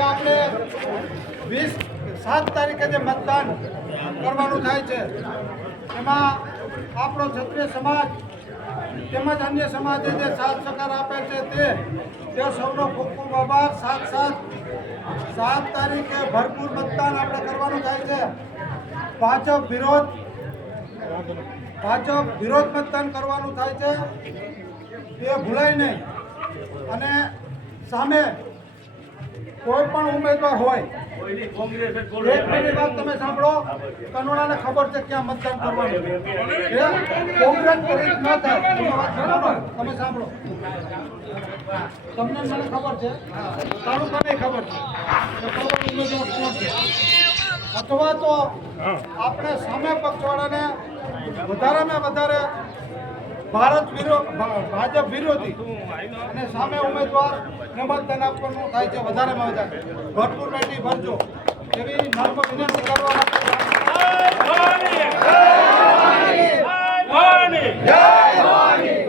આપણે વીસ સાત તારીખે જે મતદાન કરવાનું થાય છે, એમાં આપણો ક્ષત્રિય સમાજ તેમજ અન્ય સમાજે જે સાથ સહકાર આપે છે તે તે સૌનો ખૂબ ખૂબ આભાર. સાત સાત સાત તારીખે ભરપૂર મતદાન આપણે કરવાનું થાય છે. ભાજપ વિરોધ ભાજપ વિરોધ મતદાન કરવાનું થાય છે. એ ભૂલાય નહીં. અને સામે કોઈ પણ ઉમેદવાર હોય એક મિનિટ વાત તમે સાંભળો કનોડાને ખબર છે ક્યાં મતદાન કરવાનું કોંગ્રેસ કરી ન થાય. તમે સાંભળો તમે સાંભળો. તમને મને ખબર છે? તાલુકાને ખબર છે. ઉમેદવાર કોણ છે? અથવા તો આપણે સામે પક્ષવાળાને વધારેમાં વધારે ભારત ભાજપ વિરોધી અને સામે ઉમેદવાર ને આપવાનું થાય છે વધારેમાં વધારે ભરપૂર પેટી ભરજો. એવી નર્મ વિનંતી કરવા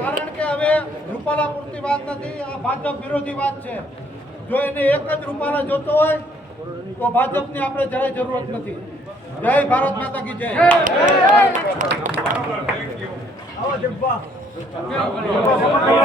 કારણ કે હવે રૂપાલા પૂરતી વાત નથી, આ ભાજપ વિરોધી વાત છે. જો એને એક જ રૂપાલા જોતો હોય, તો ભાજપની આપણે જરાય જરૂરત નથી. જય ભારત માતા કી જય. ದೆವ್ವ